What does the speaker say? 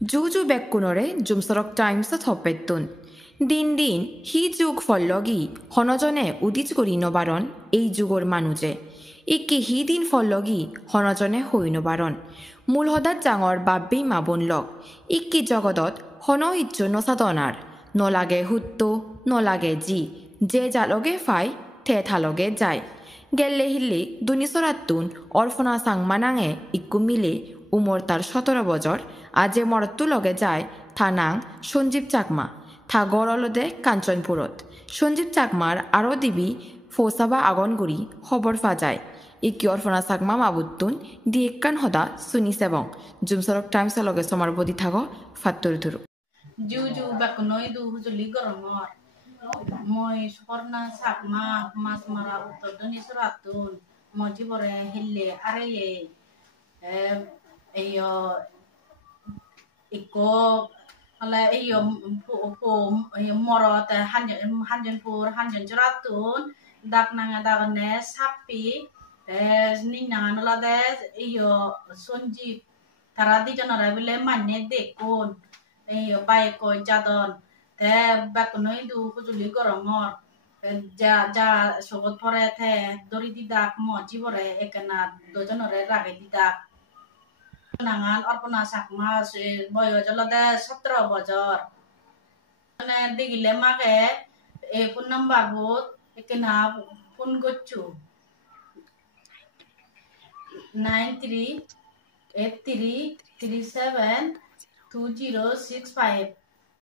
Juju bekkunore jumsorok times thoppettun. দিন দিন হি যুগ ফল্লগি হনজনে উদিত করি নবারণ এই যুগর মানুজে ইকি হি দিন ফল্লগি হনজনে হই নবারণ মূল হদাত জাঙর বাব্বি মাবন লগ ইকি জগদত হন ইচ্ছু নসাদনার নলাগে হুত্ত নলাগে জি যে জালগে ফাই থে থালগে যায় গেল্লে হিল্লি দুনিসরাত্তুন অর্ফনা সাংমানাঙে ইক্কু মিলে উমর তার 17 বছর আজে মরত্তু লগে যায় থা নাং সঞ্জীব চাকমা থা গড়লদে কাঞ্চনপুরত সঞ্জীব চাকমার আরও দিবি ফৌসাবা আগনগুড়ি খবর ফাজায় ইকি অর্ফনা চাকমা মাবুত্তুন দি একান হদা শুনি সেবং জুমসরক টাইমস লগে সমার বদি থাক ফাত্তরি ধরু Juju bakunoi du hujuli gorongor. Moi sorna sakma mas mara utto doni suratun. Moji bore hille areye. Eyo iko ala eyo po eyo moro ta hanjen suratun. Dak nanga dagne sapi. Ninanga nula des eyo sonji taradi janara bile manne dekon. Eyo bay ko jadon te bakunoi du hujuli gorongor ja sogot pore te dori didak moji pore ekena dojonore rage didak nangan orpona sakma boyo jolode 17 bojor ne digile make e phone number bot ekena phone gochu 9383372065